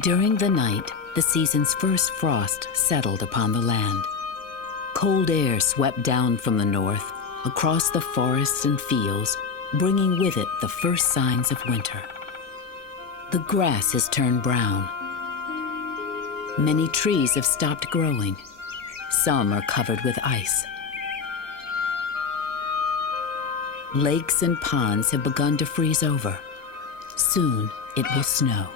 During the night, the season's first frost settled upon the land. Cold air swept down from the north, across the forests and fields, bringing with it the first signs of winter. The grass has turned brown. Many trees have stopped growing. Some are covered with ice. Lakes and ponds have begun to freeze over. Soon it will snow.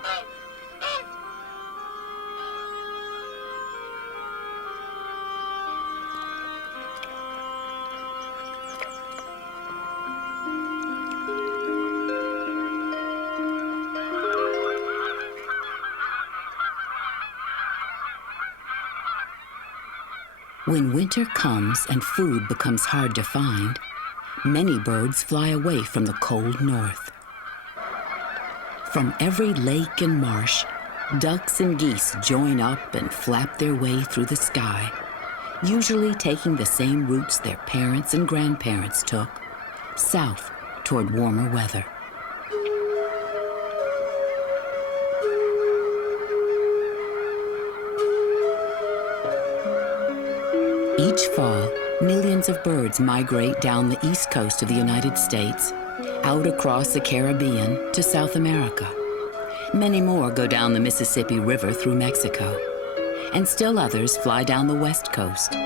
When winter comes and food becomes hard to find, many birds fly away from the cold north. From every lake and marsh, ducks and geese join up and flap their way through the sky, usually taking the same routes their parents and grandparents took, south toward warmer weather. Each fall, millions of birds migrate down the east coast of the United States, out across the Caribbean to South America. Many more go down the Mississippi River through Mexico, and still others fly down the west coast.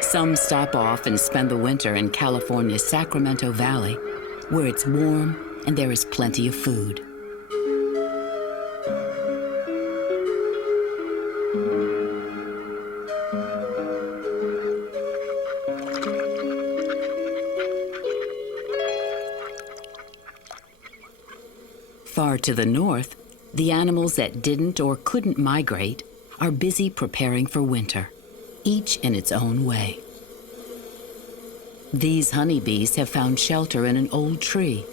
Some stop off and spend the winter in California's Sacramento Valley, where it's warm and there is plenty of food. Far to the north, the animals that didn't or couldn't migrate are busy preparing for winter, each in its own way. These honeybees have found shelter in an old tree.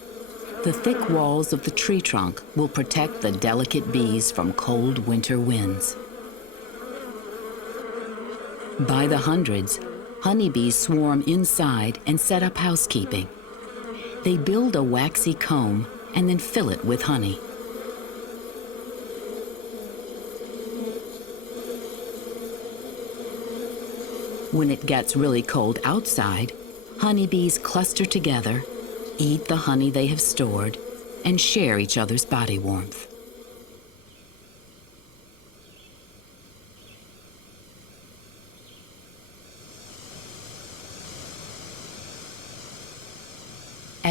The thick walls of the tree trunk will protect the delicate bees from cold winter winds. By the hundreds, honeybees swarm inside and set up housekeeping. They build a waxy comb and then fill it with honey. When it gets really cold outside, honeybees cluster together, eat the honey they have stored, and share each other's body warmth.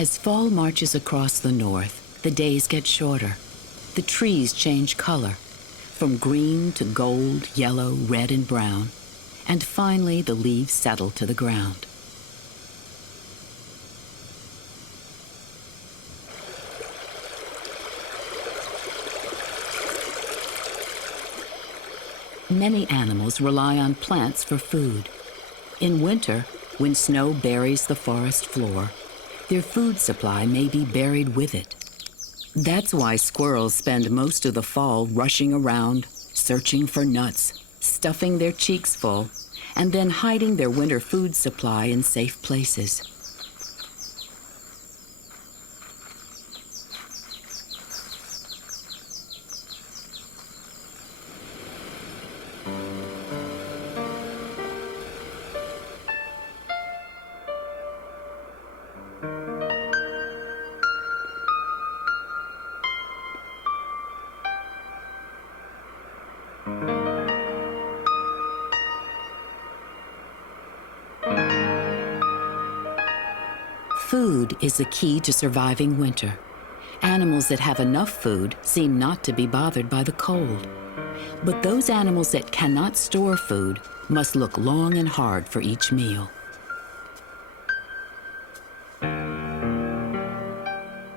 As fall marches across the north, the days get shorter. The trees change color, from green to gold, yellow, red, and brown, and finally the leaves settle to the ground. Many animals rely on plants for food. In winter, when snow buries the forest floor, their food supply may be buried with it. That's why squirrels spend most of the fall rushing around, searching for nuts, stuffing their cheeks full, and then hiding their winter food supply in safe places. Food is the key to surviving winter. Animals that have enough food seem not to be bothered by the cold. But those animals that cannot store food must look long and hard for each meal.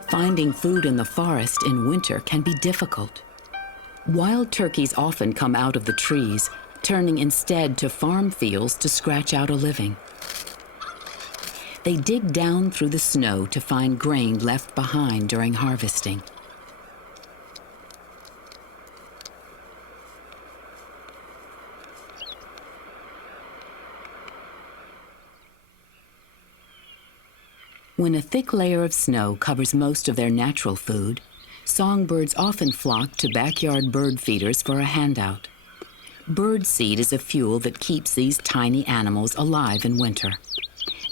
Finding food in the forest in winter can be difficult. Wild turkeys often come out of the trees, turning instead to farm fields to scratch out a living. They dig down through the snow to find grain left behind during harvesting. When a thick layer of snow covers most of their natural food, Songbirds often flock to backyard bird feeders for a handout. Bird seed is a fuel that keeps these tiny animals alive in winter.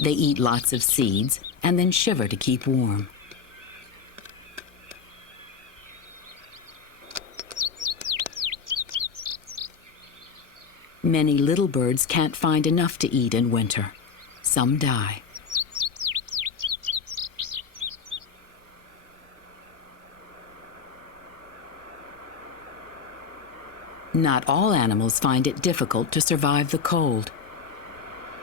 They eat lots of seeds and then shiver to keep warm. Many little birds can't find enough to eat in winter. Some die. Not all animals find it difficult to survive the cold.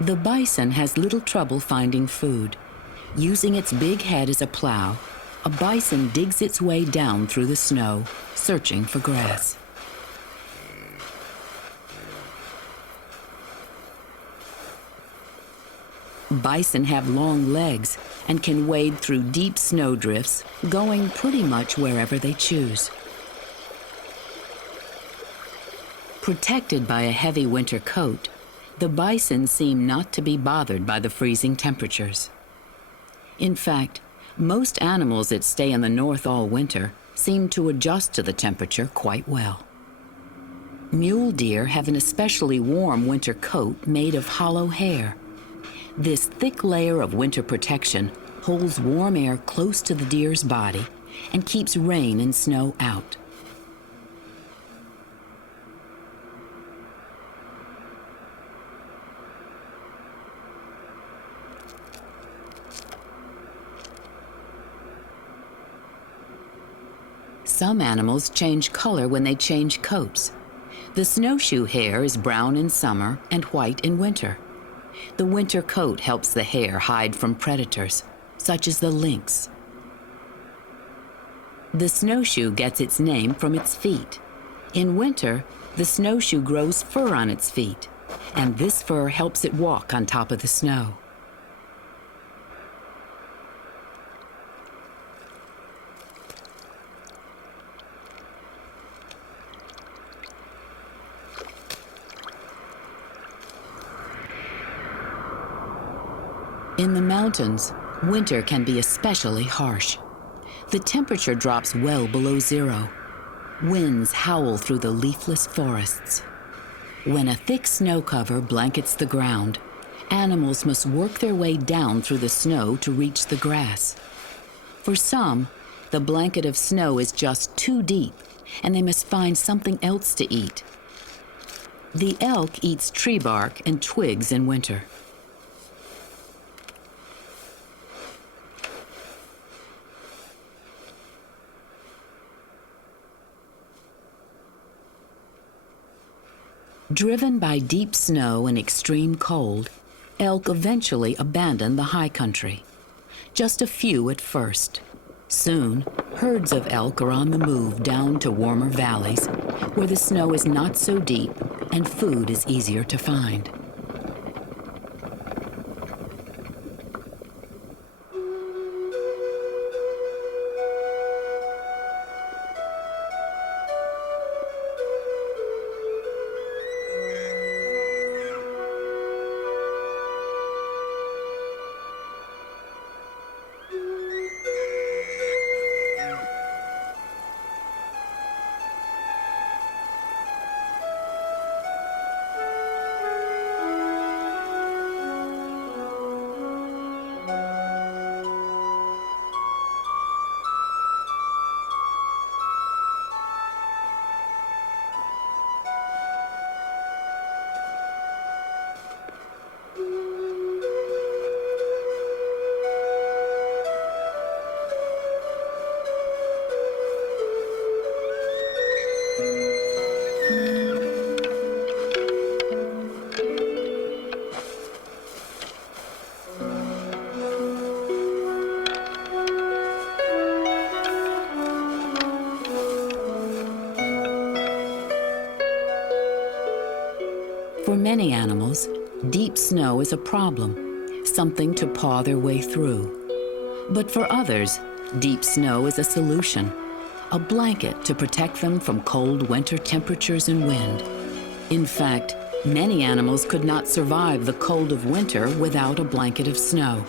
The bison has little trouble finding food. Using its big head as a plow, a bison digs its way down through the snow, searching for grass. Bison have long legs and can wade through deep snowdrifts, going pretty much wherever they choose. Protected by a heavy winter coat, the bison seem not to be bothered by the freezing temperatures. In fact, most animals that stay in the north all winter seem to adjust to the temperature quite well. Mule deer have an especially warm winter coat made of hollow hair. This thick layer of winter protection holds warm air close to the deer's body and keeps rain and snow out. Some animals change color when they change coats. The snowshoe hare is brown in summer and white in winter. The winter coat helps the hare hide from predators, such as the lynx. The snowshoe gets its name from its feet. In winter, the snowshoe grows fur on its feet, and this fur helps it walk on top of the snow. In the mountains, winter can be especially harsh. The temperature drops well below zero. Winds howl through the leafless forests. When a thick snow cover blankets the ground, animals must work their way down through the snow to reach the grass. For some, the blanket of snow is just too deep, and they must find something else to eat. The elk eats tree bark and twigs in winter. Driven by deep snow and extreme cold, elk eventually abandon the high country. Just a few at first. Soon, herds of elk are on the move down to warmer valleys, where the snow is not so deep and food is easier to find. For many animals, deep snow is a problem, something to paw their way through. But for others, deep snow is a solution, a blanket to protect them from cold winter temperatures and wind. In fact, many animals could not survive the cold of winter without a blanket of snow.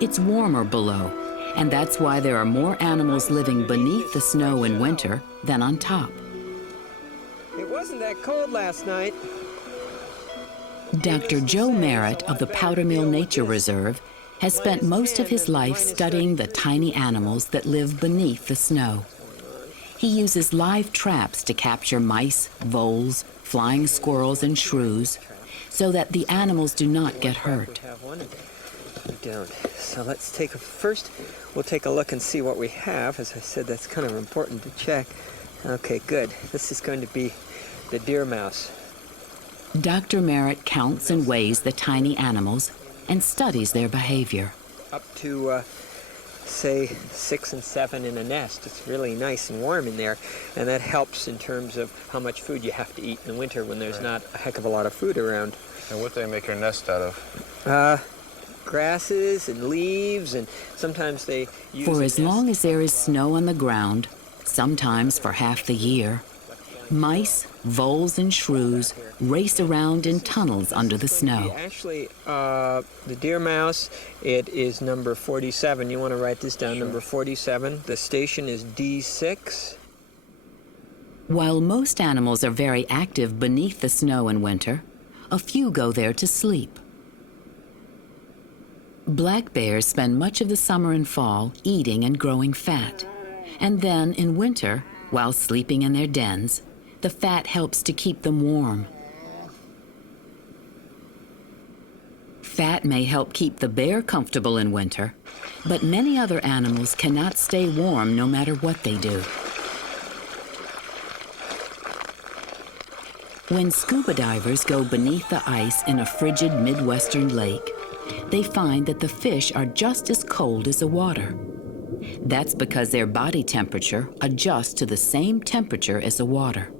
It's warmer below, And that's why there are more animals living beneath the snow in winter than on top. It wasn't that cold last night. Dr. Joe Merritt of the Powder Mill Nature Reserve has spent most of his life studying the tiny animals that live beneath the snow. He uses live traps to capture mice, voles, flying squirrels, and shrews so that the animals do not get hurt. We don't. So let's first we'll take a look and see what we have. As I said, that's kind of important to check. Okay, good. This is going to be the deer mouse. Dr. Merritt counts and weighs the tiny animals and studies their behavior. Up to, say, 6 and 7 in a nest. It's really nice and warm in there, and that helps in terms of how much food you have to eat in the winter when there's not a heck of a lot of food around. And what do they make their nest out of? Grasses and leaves, and sometimes they use For as long as there is snow on the ground, sometimes for half the year, mice, voles, and shrews race around in tunnels under the snow. Actually, the deer mouse, it is number 47. You want to write this down, number 47. The station is D6. While most animals are very active beneath the snow in winter, a few go there to sleep. Black bears spend much of the summer and fall eating and growing fat. And then in winter, while sleeping in their dens, the fat helps to keep them warm. Fat may help keep the bear comfortable in winter, but many other animals cannot stay warm no matter what they do. When scuba divers go beneath the ice in a frigid Midwestern lake, they find that the fish are just as cold as the water. That's because their body temperature adjusts to the same temperature as the water.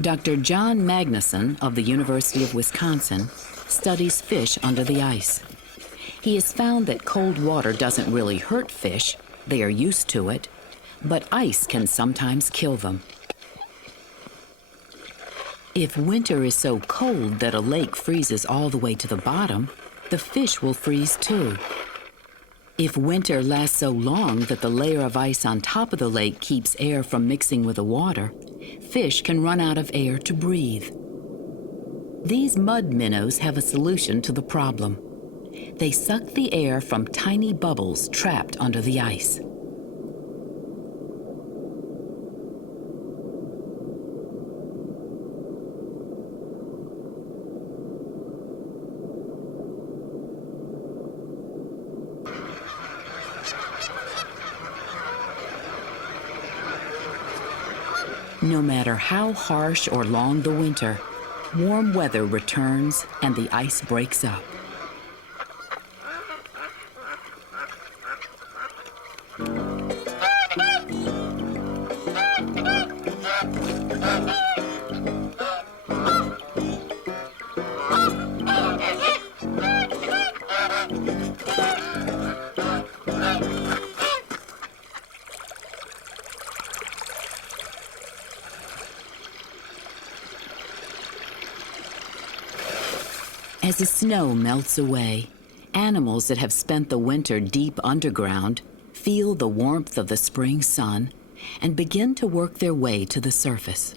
Dr. John Magnuson of the University of Wisconsin studies fish under the ice. He has found that cold water doesn't really hurt fish, they are used to it, but ice can sometimes kill them. If winter is so cold that a lake freezes all the way to the bottom, the fish will freeze too. If winter lasts so long that the layer of ice on top of the lake keeps air from mixing with the water, fish can run out of air to breathe. These mud minnows have a solution to the problem. They suck the air from tiny bubbles trapped under the ice. No matter how harsh or long the winter, warm weather returns and the ice breaks up. As the snow melts away, animals that have spent the winter deep underground feel the warmth of the spring sun and begin to work their way to the surface.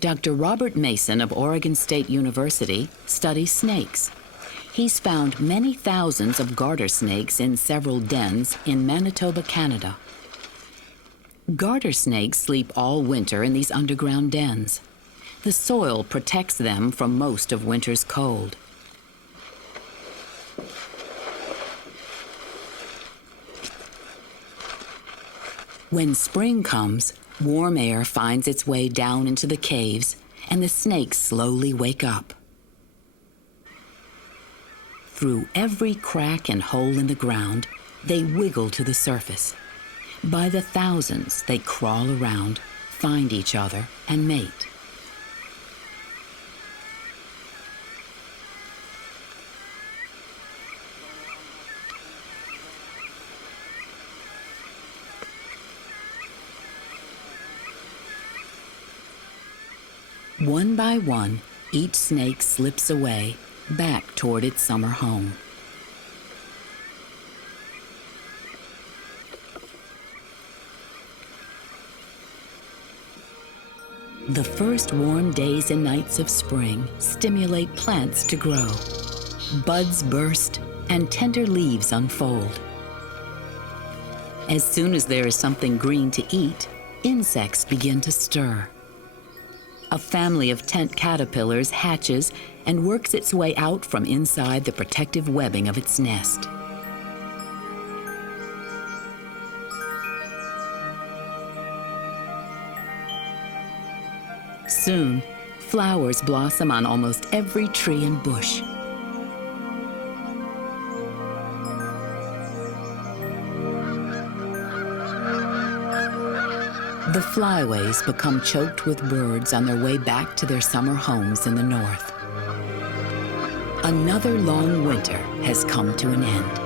Dr. Robert Mason of Oregon State University studies snakes. He's found many thousands of garter snakes in several dens in Manitoba, Canada. Garter snakes sleep all winter in these underground dens. The soil protects them from most of winter's cold. When spring comes, warm air finds its way down into the caves, and the snakes slowly wake up. Through every crack and hole in the ground, they wiggle to the surface. By the thousands, they crawl around, find each other, and mate. One by one, each snake slips away, back toward its summer home. The first warm days and nights of spring stimulate plants to grow. Buds burst and tender leaves unfold. As soon as there is something green to eat, insects begin to stir. A family of tent caterpillars hatches and works its way out from inside the protective webbing of its nest. Soon, flowers blossom on almost every tree and bush. The flyways become choked with birds on their way back to their summer homes in the north. Another long winter has come to an end.